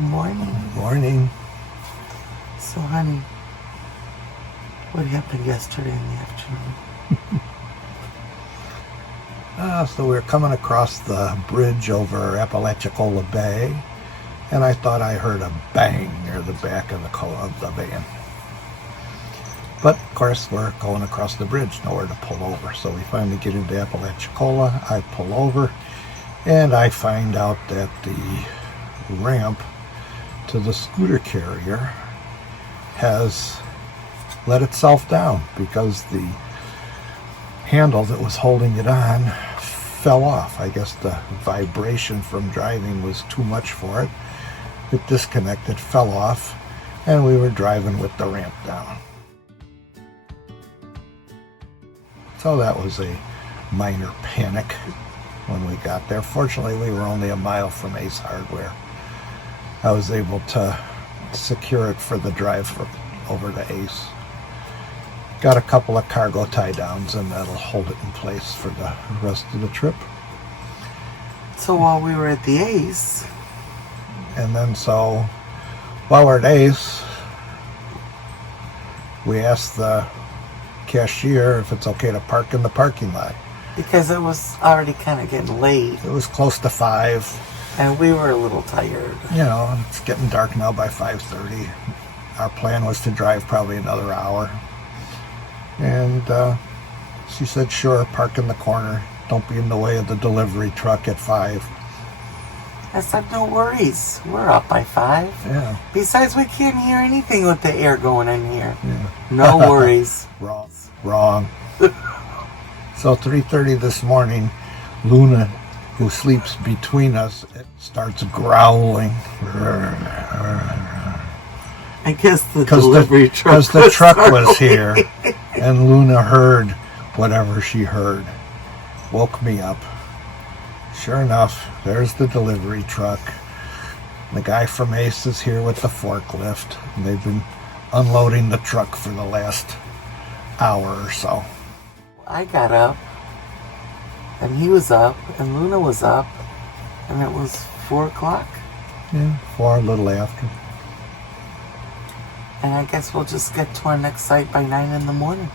Morning. Morning. So, honey, what happened yesterday in the afternoon? So we were coming across the bridge over Apalachicola Bay, and I thought I heard a bang near the back of the van. But, of course, we're going across the bridge, nowhere to pull over. So we finally get into Apalachicola. I pull over, and I find out that the ramp to the scooter carrier has let itself down because the handle that was holding it on fell off. I guess the vibration from driving was too much for it. It disconnected, fell off, and we were driving with the ramp down. So that was a minor panic when we got there. Fortunately, we were only a mile from Ace Hardware. I was able to secure it for the drive over to Ace. Got a couple of cargo tie downs, and that'll hold it in place for the rest of the trip. So while we were at the Ace, And then so while we're at Ace, we asked the cashier if it's okay to park in the parking lot. because it was already kind of getting late, It was close to 5. and we were a little tired. You know, it's getting dark now by 5:30. Our plan was to drive probably another hour. And she said, sure, park in the corner. Don't be in the way of the delivery truck at 5. I said, no worries. We're up by 5. Yeah. Besides, we can't hear anything with the air going in here. Yeah. No worries. Wrong. So 3:30 this morning, Luna, who sleeps between us, starts growling. I guess the delivery truck Because the truck was here, and Luna heard whatever she heard. Woke me up. Sure enough, there's the delivery truck. The guy from Ace is here with the forklift. And they've been unloading the truck for the last hour or so. I got up, and he was up, and Luna was up, and it was 4 o'clock. Yeah, 4, a little after. And I guess we'll just get to our next site by 9 in the morning.